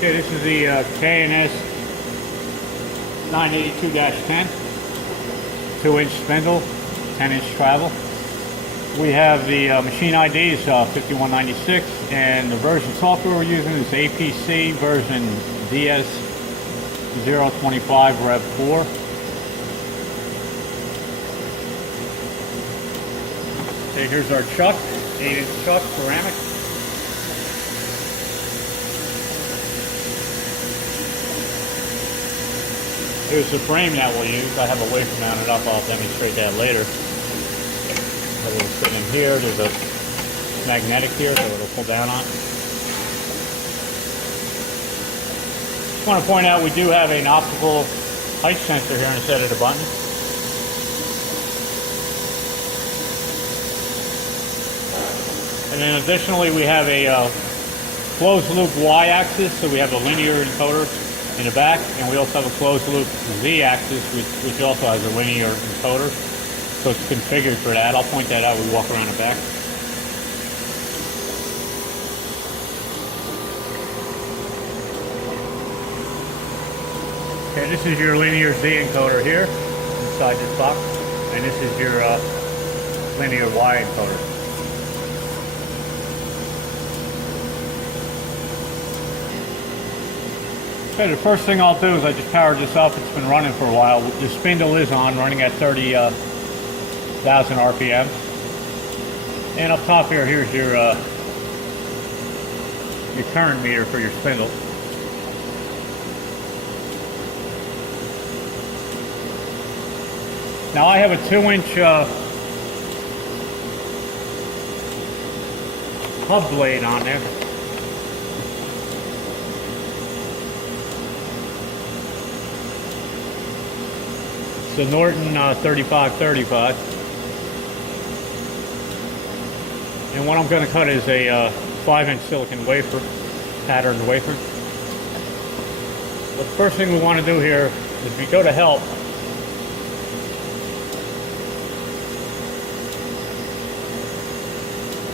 Okay, this is the K&S 982-10, 2-inch spindle, 10-inch travel. We have the machine ID is 5196, and the version software we're using is APC version DS025 Rev 4. Okay, here's our chuck, 8-inch chuck, ceramic. Here's the frame that we'll use. I have a wafer mounted up. I'll demonstrate that later. It will sit in here. There's a magnetic here, so it'll pull down on. Just want to point out we do have an optical height sensor here instead of the button. And then additionally we have a closed loop Y-axis, so we have a linear encoder in the back, and we also have a closed loop Z-axis, which also has a linear encoder, so it's configured for that. I'll point that out when we walk around the back. Okay, this is your linear Z encoder here inside this box, and this is your linear Y encoder. Okay, the first thing I'll do is I just powered this up. It's been running for a while. The spindle is on, running at 30,000 RPM. And up top here, here's your current meter for your spindle. Now I have a 2-inch hub blade on there. The Norton 3535, and what I'm going to cut is a 5-inch silicon wafer, patterned wafer. But the first thing we want to do here is we go to help.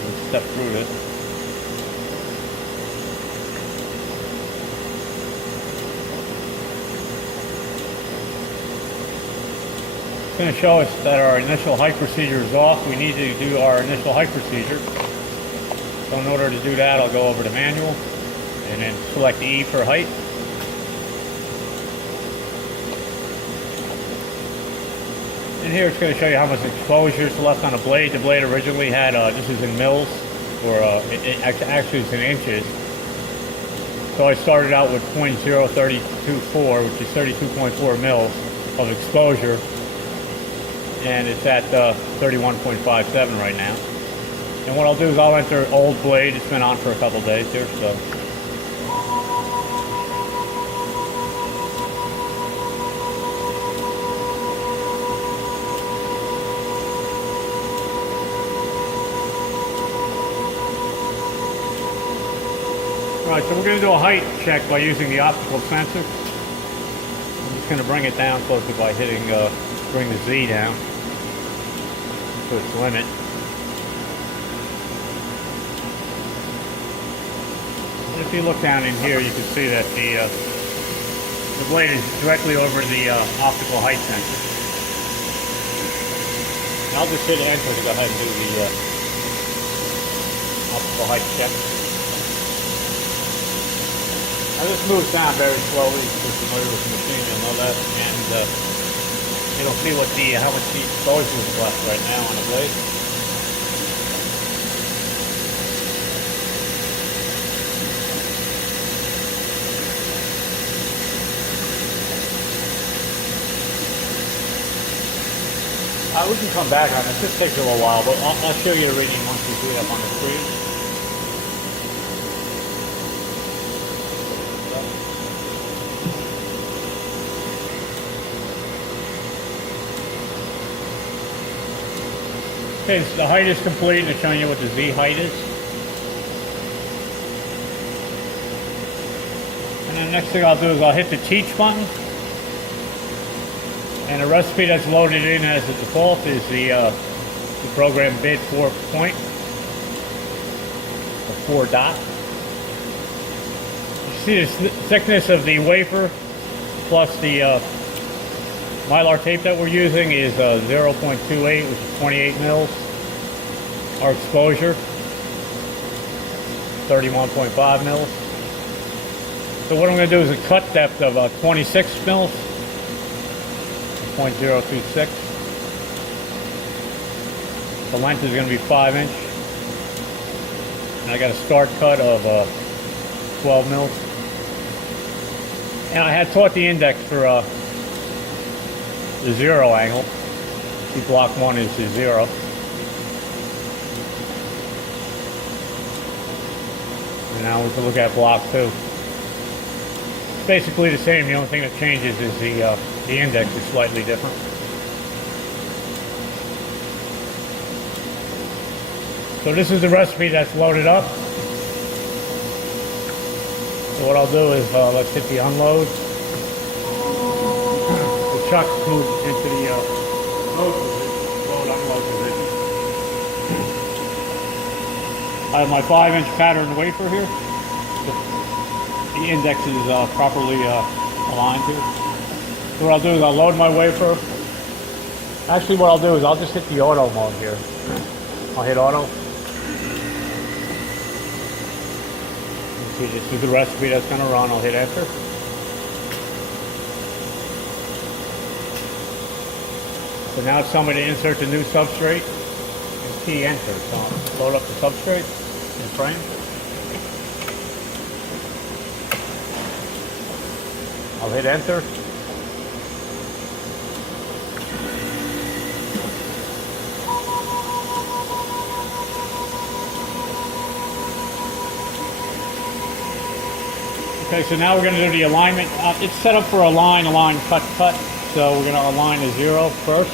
Let's step through this. It's going to show us that our initial height procedure is off. We need to do our initial height procedure. So in order to do that, I'll go over to manual and then select E for height. And here it's going to show you how much exposure is left on the blade. The blade originally had, this is in mils, or actually it's in inches. So I started out with 0.0324, which is 32.4 mils of exposure. And it's at 31.57 right now. And what I'll do is I'll enter old blade. It's been on for a couple days here, so. Alright, so we're going to do a height check by using the optical sensor. I'm just going to bring it down closer by hitting, bring the Z down to its limit. And if you look down in here, you can see that the blade is directly over the optical height sensor. And I'll just hit enter to go ahead and do the optical height check. Now this moves down very slowly. If you're familiar with the machine, you'll know that. And it'll see what how much the exposure is left right now on the blade. We can come back on this. This takes a little while, but I'll show you the reading once we see it up on the screen. Okay, so the height is complete, and it's showing you what the Z height is. And then the next thing I'll do is I'll hit the teach button. And the recipe that's loaded in as a default is the program bid 4 point, or 4 dot. see the thickness of the wafer plus the Mylar tape that we're using is 0.28, which is 28 mils. Our exposure, 31.5 mils. So what I'm going to do is a cut depth of 26 mils, 0.026. The length is going to be 5 inch. And I got a start cut of 12 mils. And I had taught the index for the 0 angle. See, block 1 is the 0. And now we can look at block 2. It's basically the same. The only thing that changes is the index is slightly different. So this is the recipe that's loaded up. So what I'll do is let's hit the unload. The chuck moved into the load unload position. I have my 5-inch pattern wafer here. The index is properly aligned here. So what I'll do is I'll load my wafer. Actually, what I'll do is I'll just hit the auto mode here. I'll hit auto. See, this is the recipe that's going to run. I'll hit enter. So now it's telling me to insert the new substrate and key enter. So I'll load up the substrate in frame. I'll hit enter. Okay, so now we're going to do the alignment. It's set up for align, cut, cut. So we're going to align to 0 first.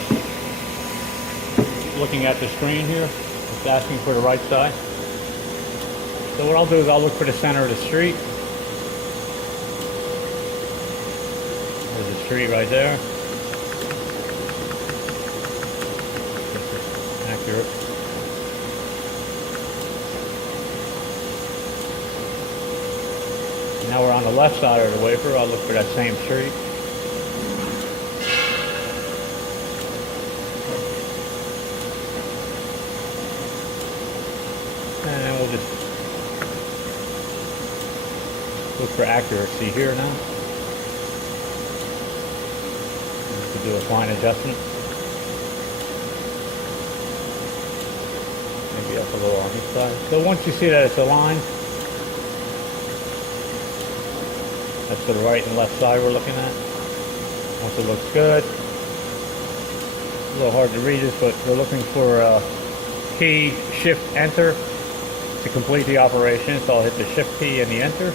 Looking at the screen here, it's asking for the right side. So what I'll do is I'll look for the center of the street. There's the street right there. Accurate. Now we're on the left side of the wafer. I'll look for that same street. And then we'll just look for accuracy here now. To do a fine adjustment. Maybe up a little on each side. So once you see that it's aligned, that's the right and left side we're looking at. Once it looks good. A little hard to read this, but we're looking for key, shift, enter to complete the operation. So I'll hit the shift key and the enter.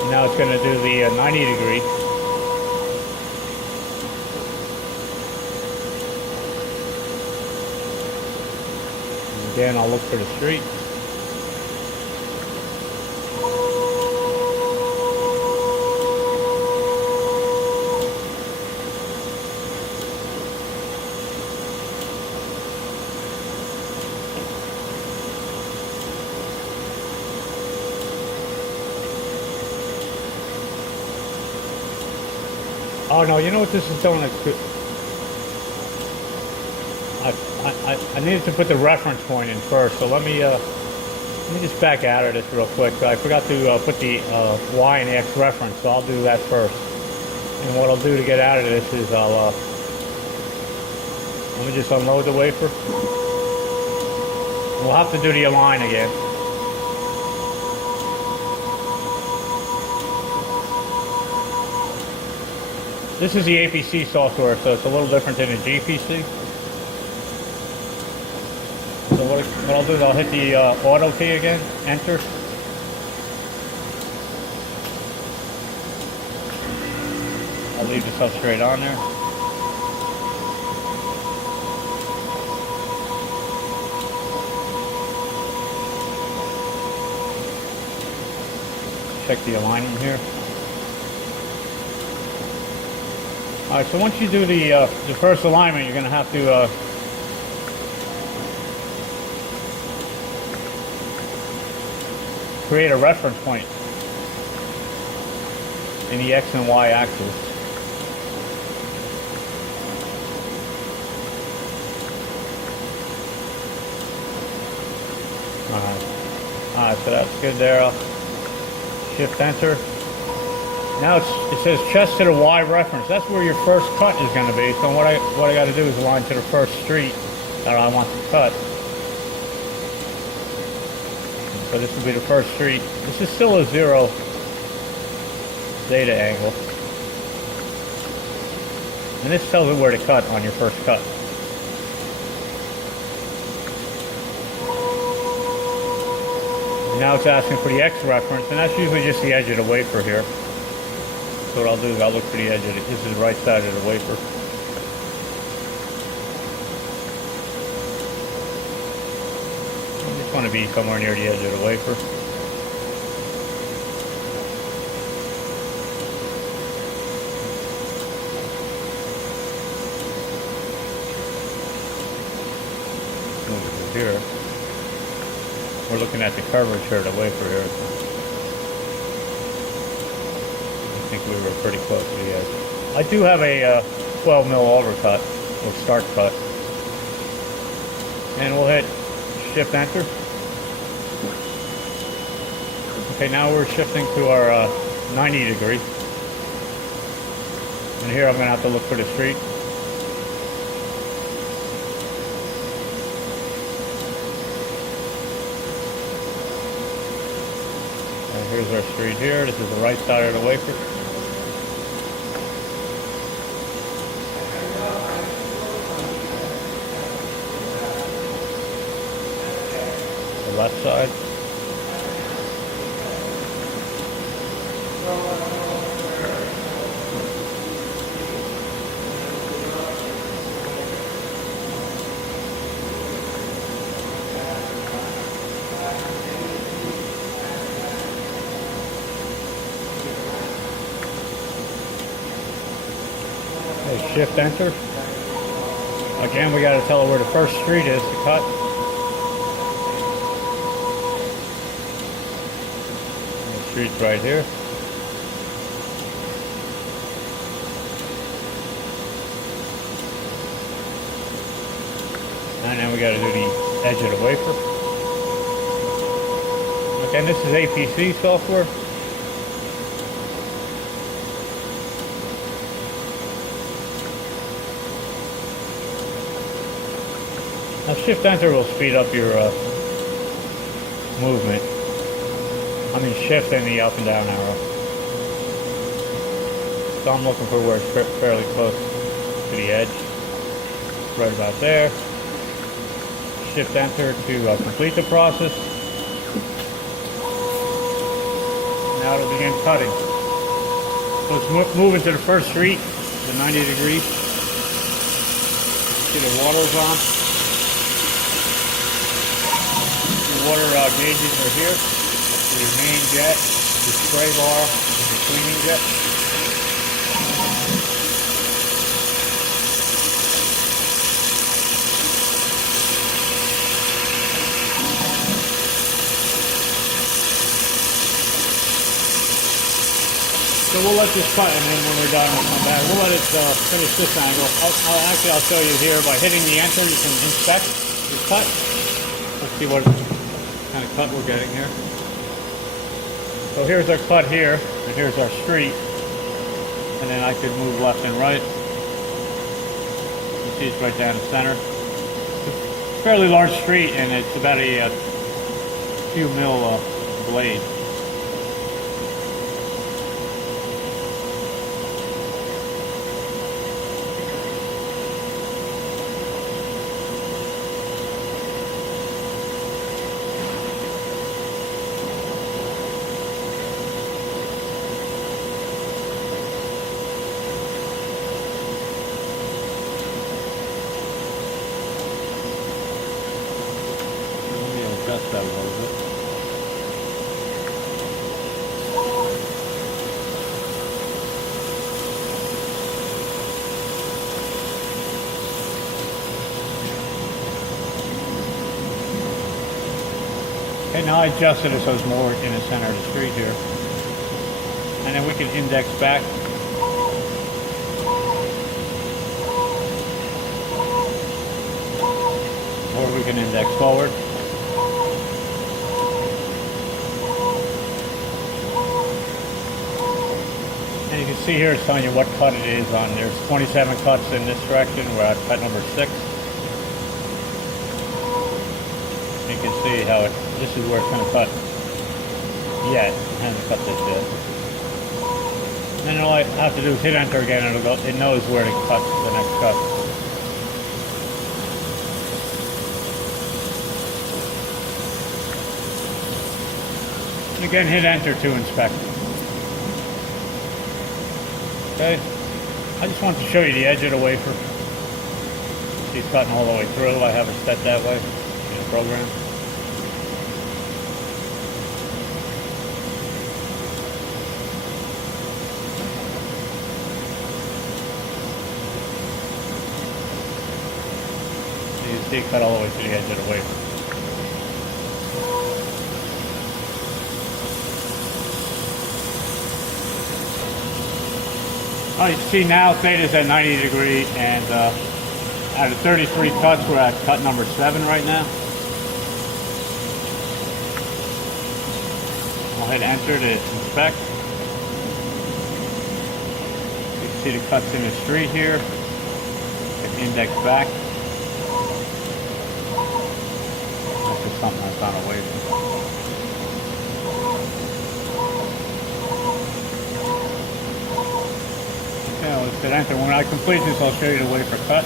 And now it's going to do the 90 degree. And again, I'll look for the street. Oh no, you know what this is doing? I needed to put the reference point in first, so let me just back out of this real quick. I forgot to put the Y and X reference, so I'll do that first. And what I'll do to get out of this is let me just unload the wafer. We'll have to do the align again. This is the APC software, so it's a little different than the GPC. So what I'll do is I'll hit the auto key again, enter. I'll leave the substrate on there. Check the alignment here. All right, so once you do the first alignment, you're going to have to create a reference point in the X and Y axis. Alright, so that's good there. I'll shift enter. Now it says chest to the Y reference. That's where your first cut is going to be. So what I got to do is align to the first street that I want to cut. So this will be the first street. This is still a 0 zeta angle. And this tells you where to cut on your first cut. Now it's asking for the X reference, and that's usually just the edge of the wafer here. So what I'll do is I'll look for the edge of it. This is the right side of the wafer. I just want to be somewhere near the edge of the wafer. Move it here. We're looking at the curvature of the wafer here. I think we were pretty close to the edge. I do have a 12 mil overcut, or start cut. And we'll hit shift enter. Okay, now we're shifting to our 90 degree. And here I'm going to have to look for the street. Here's our street here. This is the right side of the wafer. The left side. Shift enter. Again, we got to tell it where the first street is to cut. And the street's right here. And then we got to do the edge of the wafer. Again, this is APC software. Now shift enter will speed up your movement. I mean shift and the up and down arrow. So I'm looking for where it's fairly close to the edge. Right about there. Shift enter to complete the process. Now it'll begin cutting. So it's moving to the first street, the 90 degrees. See the water's on. Water gauges are here. The main jet, the spray bar, and the cleaning jet. So we'll let this cut, and then when we're done, we'll come back. We'll let it finish this angle. I'll show you here by hitting the enter. You can inspect the cut. Let's see what kind of cut we're getting here. So here's our cut here, and here's our street, and then I could move left and right. You see it's right down the center. It's a fairly large street, and it's about a few mil blade. That a little bit. Okay, now I adjusted it so it's more in the center of the street here. And then we can index back. Or we can index forward. And you can see here it's telling you what cut it is on. There's 27 cuts in this direction. We're at cut number 6. You can see how this is where it's going to cut. Yeah, it hasn't cut this yet. And then all I have to do is hit enter again and it knows where to cut the next cut. And again, hit enter to inspect. Okay, I just want to show you the edge of the wafer. She's cutting all the way through. I have it set that way in the program. So you see it cut all the way to the edge of the wafer. Oh, you can see now theta's at 90 degree, and out of 33 cuts, we're at cut number 7 right now. I'll hit enter to inspect. You can see the cuts in the street here. Hit index back. This is something that's on a wafer. Okay, let's hit enter. When I complete this, I'll show you the wafer cut.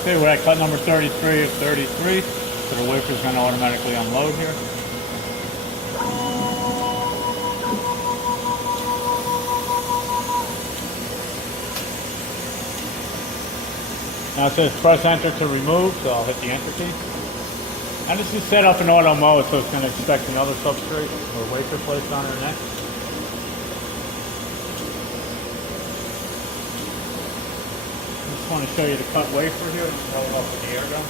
Okay, we're at cut number 33 of 33, so the wafer is going to automatically unload here. Now it says press enter to remove, so I'll hit the enter key. And this is set up in auto mode, so it's going to expect another substrate or wafer placed on her next. I just want to show you the cut wafer here. Just hold up with the air gun.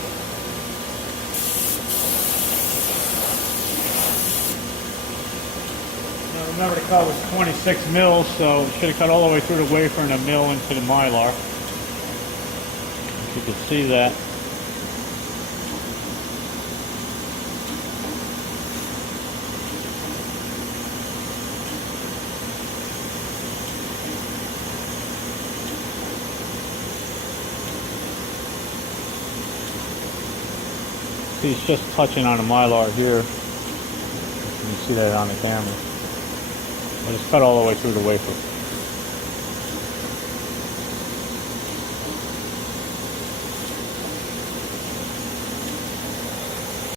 Now remember the cut was 26 mils, so it should have cut all the way through the wafer and a mil into the mylar. If you can see that. See, it's just touching on the mylar here. You can see that on the camera. But it's cut all the way through the wafer.